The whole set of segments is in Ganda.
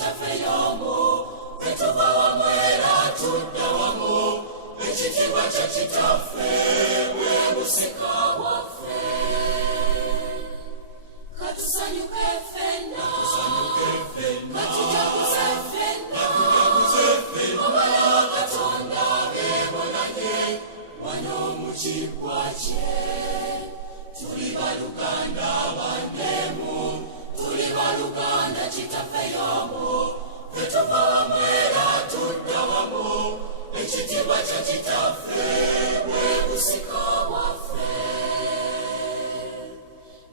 chitafeyomo etuva wamwera tudda wamu ekitiibwa kya kitaffe bwe busika bwaffe katusanyuke ffenna katujaguze ffenna omwana wa Katonda beebonanye wano mu kiggwa kye tuli baluganda bandemu tuli baluganda kitafeyomo etuva wamwera tudda wamu ekitiibwa kya kitaffe bwe busika bwaffe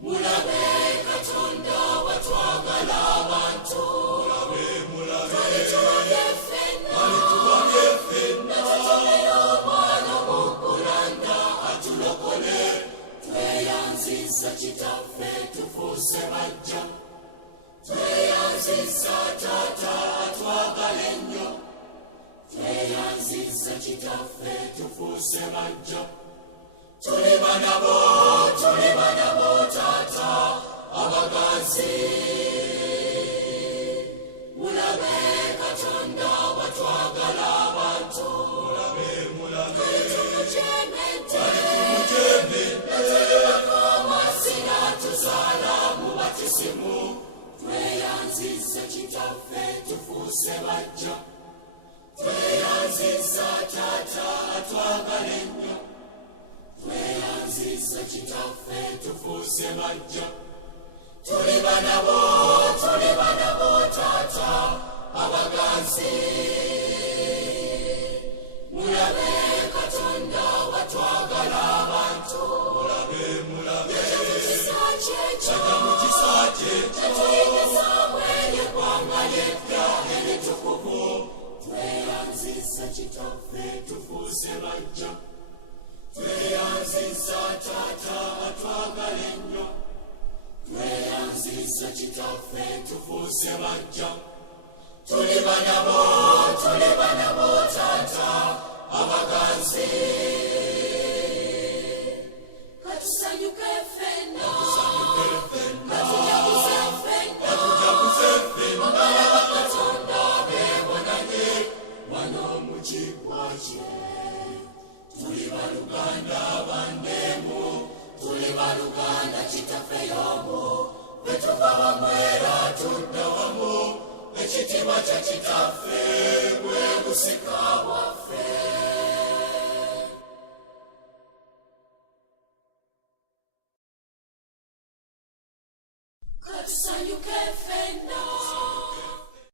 mulabe Katonda watwagala abantu alitubye ffenna natutomera omwana mukulanda atulokole tweyanziza kitaffe tufuuse bajja tweyanziza taata atwagala ennyo tweyanziza kitaffe tufuuse bajja tuli banabo taata abagazi mulabe Katonda watwagala abantu tumujemedde natuyibako amasira tuzaala mu batisimu tweyanziza kitaffe tufuuse bajja tweyanziza taata atwagala ennyo tweyanziza kitaffe tufuuse bajja tuli banabo taata abagazi mulabe Katonda watwagala abantu ekyo mukisa kye kyetuyigizaamu ery'eggwanga ly'eppya eritukuvu tweyanziza kitaffe tufuuse bajja tweyanziza taata atwagala ennyo tweyanziza kitaffe tufuuse bajja tuli banabo taata abagazi katusanyuke ffenna katujaguze ffenna omwana wa Katonda beebonanye wano mu kiggwa kye tuli baluganda bandemu tuli baluganda kitafeyomo bwetuva wamwera tudda wamu ekitiibwa kya kitaffe bwe busika bwaffe katusanyuke ffenna